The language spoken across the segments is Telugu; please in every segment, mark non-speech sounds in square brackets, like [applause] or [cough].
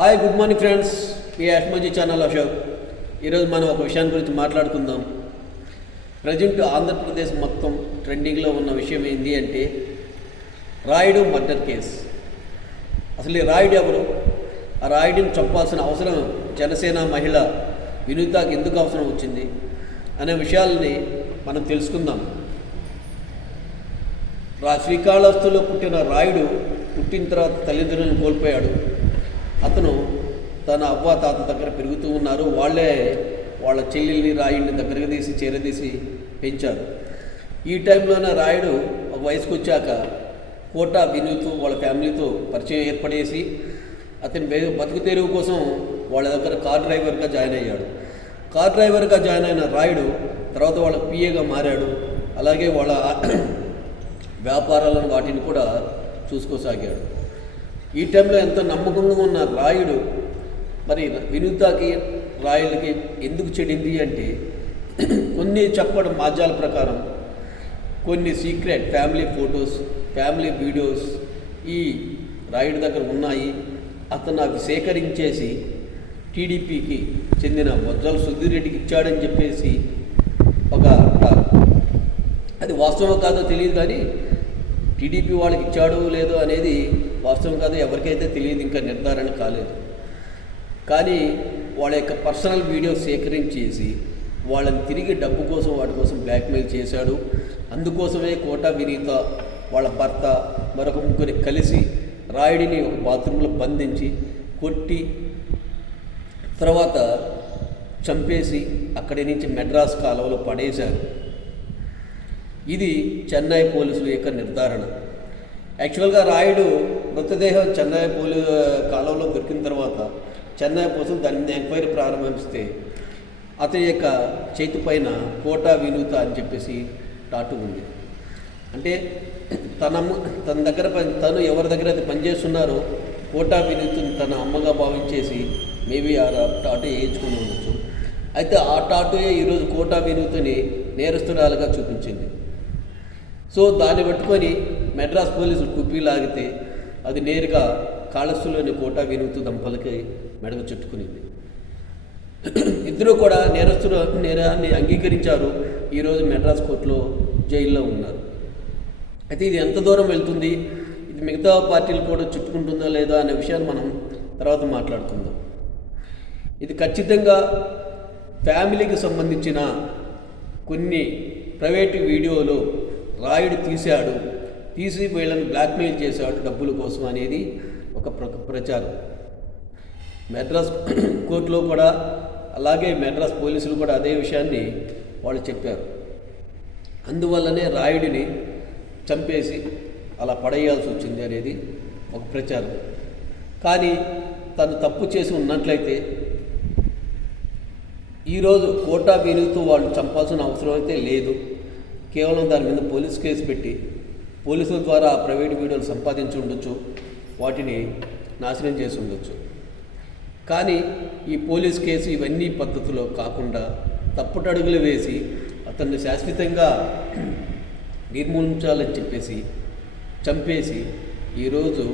హాయ్ గుడ్ మార్నింగ్ ఫ్రెండ్స్ ఈ అష్మజీ ఛానల్ అశోక్ ఈరోజు మనం ఒక విషయాన్ని గురించి మాట్లాడుకుందాం. ప్రజెంట్ ఆంధ్రప్రదేశ్ మొత్తం ట్రెండింగ్లో ఉన్న విషయం ఏంటి అంటే రాయుడు మర్డర్ కేస్. అసలు ఈ రాయుడు ఎవరు? ఆ రాయుడిని చంపాల్సిన అవసరం జనసేన మహిళ వినూతాకి ఎందుకు అవసరం వచ్చింది అనే విషయాల్ని మనం తెలుసుకుందాం. రా శ్రీకాళహస్తులో పుట్టిన రాయుడు పుట్టిన తర్వాత తల్లిదండ్రులను కోల్పోయాడు. అతను తన అవ్వ తాత దగ్గర పెరుగుతూ ఉన్నారు. వాళ్ళే వాళ్ళ చెల్లెల్ని రాయుడిని దగ్గరకు తీసి చేరదీసి పెంచారు. ఈ టైంలోనే రాయుడు ఒక వయసుకు వచ్చాక కోట వినూతు వాళ్ళ ఫ్యామిలీతో పరిచయం ఏర్పడేసి అతని బతుకు తెరువు కోసం వాళ్ళ దగ్గర కార్ డ్రైవర్గా జాయిన్ అయ్యాడు. కార్ డ్రైవర్గా జాయిన్ అయిన రాయుడు తర్వాత వాళ్ళ పిఏగా మారాడు. అలాగే వాళ్ళ [clears throat] వ్యాపారాలను వాటిని కూడా చూసుకోసాగాడు. ఈ టైంలో ఎంతో నమ్మకంగా ఉన్న రాయుడు? మరి వినూతాకి రాయులకి ఎందుకు చెడింది అంటే [clears throat] కొన్ని చెప్పడం మాధ్యాల ప్రకారం కొన్ని secret family photos family videos ఈ రాయుడి దగ్గర ఉన్నాయి. అతను అవి సేకరించేసి టీడీపీకి చెందిన బొజ్జల సుధీరెడ్డికి ఇచ్చాడని చెప్పేసి ఒక అది వాస్తవం కాదో తెలియదు కానీ టీడీపీ వాళ్ళకి ఇచ్చాడు లేదో అనేది వాస్తవం కాదు ఎవరికైతే తెలియదు ఇంకా నిర్ధారణ కాలేదు. కానీ వాళ్ళ యొక్క పర్సనల్ వీడియో సేకరించేసి వాళ్ళని తిరిగి డబ్బు కోసం వాటి కోసం బ్లాక్మెయిల్ చేశాడు. అందుకోసమే కోట వినీత వాళ్ళ భర్త మరొక ముగ్గురి కలిసి రాయుడిని ఒక బాత్రూంలో బంధించి కొట్టి తర్వాత చంపేసి అక్కడి నుంచి మెడ్రాస్ కాలువలో పడేశారు. ఇది చెన్నై పోలీసుల యొక్క నిర్ధారణ. యాక్చువల్గా రాయుడు మృతదేహం చెన్నై పోలీ కాలంలో దొరికిన తర్వాత చెన్నై పోలీసులు దాని మీద ఎంక్వైరీ ప్రారంభిస్తే అతని యొక్క చేతి పైన కోటా వినూత అని చెప్పేసి టాటు ఉంది. అంటే తన తన దగ్గర పని తను ఎవరి దగ్గర అయితే పనిచేస్తున్నారో కోటా వినూత్ని తన అమ్మగా భావించేసి మేబీ ఆ టాటు టాటూ వేయించుకుని ఉండొచ్చు. అయితే ఆ టాటూయే ఈరోజు కోటా వినూత్ని నేరస్తురాలుగా చూపించింది. సో దాన్ని పట్టుకొని మెడ్రాస్ పోలీసులు కుప్పి లాగితే అది నేరుగా కాళస్సులోని కోట విరుగుతూ దంపలకి మెడకు చుట్టుకునింది. ఇద్దరు కూడా నేరస్తుల నేరాన్ని అంగీకరించారు. ఈరోజు మెడ్రాస్ కోర్టులో జైల్లో ఉన్నారు. అయితే ఇది ఎంత దూరం వెళ్తుంది? ఇది మిగతా పార్టీలు కూడా చుట్టుకుంటుందా లేదా అనే విషయాన్ని మనం తర్వాత మాట్లాడుకుందాం. ఇది ఖచ్చితంగా ఫ్యామిలీకి సంబంధించిన కొన్ని ప్రైవేటు వీడియోలు రాయుడు తీశాడు. తీసి వీళ్ళని బ్లాక్మెయిల్ చేశాడు డబ్బుల కోసం అనేది ఒక ప్ర ప్రచారం. మెడ్రాస్ కోర్టులో కూడా అలాగే మెడ్రాస్ పోలీసులు కూడా అదే విషయాన్ని వాళ్ళు చెప్పారు. అందువల్లనే రాయుడిని చంపేసి అలా పడేయాల్సి వచ్చింది అనేది ఒక ప్రచారం. కానీ తను తప్పు చేసి ఉన్నట్లయితే ఈరోజు కోటా వినుగుతూ వాళ్ళు చంపాల్సిన అవసరం అయితే లేదు. కేవలం దాని మీద పోలీస్ కేసు పెట్టి పోలీసుల ద్వారా ప్రైవేట్ వీడియోలు సంపాదించి ఉండొచ్చు వాటిని నాశనం చేసి ఉండొచ్చు. కానీ ఈ పోలీస్ కేసు ఇవన్నీ పద్ధతిలో కాకుండా తప్పుటడుగులు వేసి అతన్ని శాశ్వతంగా నిర్మూలించాలని చెప్పేసి చంపేసి ఈరోజు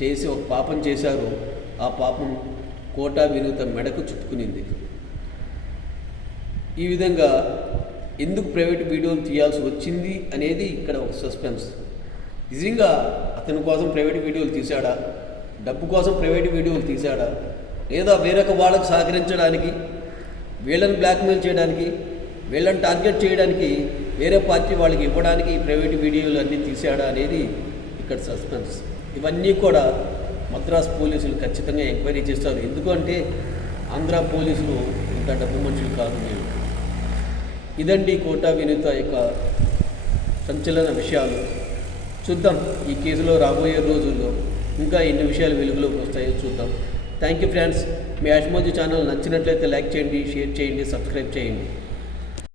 చేసి ఒక పాపం చేశారు. ఆ పాపం కోటా వినూత మెడకు చుట్టుకునింది. ఈ విధంగా ఎందుకు ప్రైవేట్ వీడియోలు తీయాల్సి వచ్చింది అనేది ఇక్కడ ఒక సస్పెన్స్. నిజంగా అతని కోసం ప్రైవేట్ వీడియోలు తీశాడా? డబ్బు కోసం ప్రైవేట్ వీడియోలు తీశాడా? లేదా వేరొక వాళ్ళకు సహకరించడానికి వీళ్ళని బ్లాక్మెయిల్ చేయడానికి వీళ్ళని టార్గెట్ చేయడానికి వేరే పార్టీ వాళ్ళకి ఇవ్వడానికి ఈ ప్రైవేట్ వీడియోలు అన్నీ తీశాడా అనేది ఇక్కడ సస్పెన్స్. ఇవన్నీ కూడా మద్రాస్ పోలీసులు ఖచ్చితంగా ఎంక్వైరీ చేస్తారు. ఎందుకంటే ఆంధ్ర పోలీసులు ఇంత డబ్బు మనుషులు కాదు. నేను ఇదండి కోటా వినూత యొక్క సంచలన విషయాలు. చూద్దాం ఈ కేసులో రాబోయే రోజుల్లో ఇంకా ఎన్ని విషయాలు వెలుగులోకి వస్తాయో చూద్దాం. థ్యాంక్ యూ ఫ్రెండ్స్ మీ అష్మోజీ ఛానల్ నచ్చినట్లయితే లైక్ చేయండి షేర్ చేయండి సబ్స్క్రైబ్ చేయండి.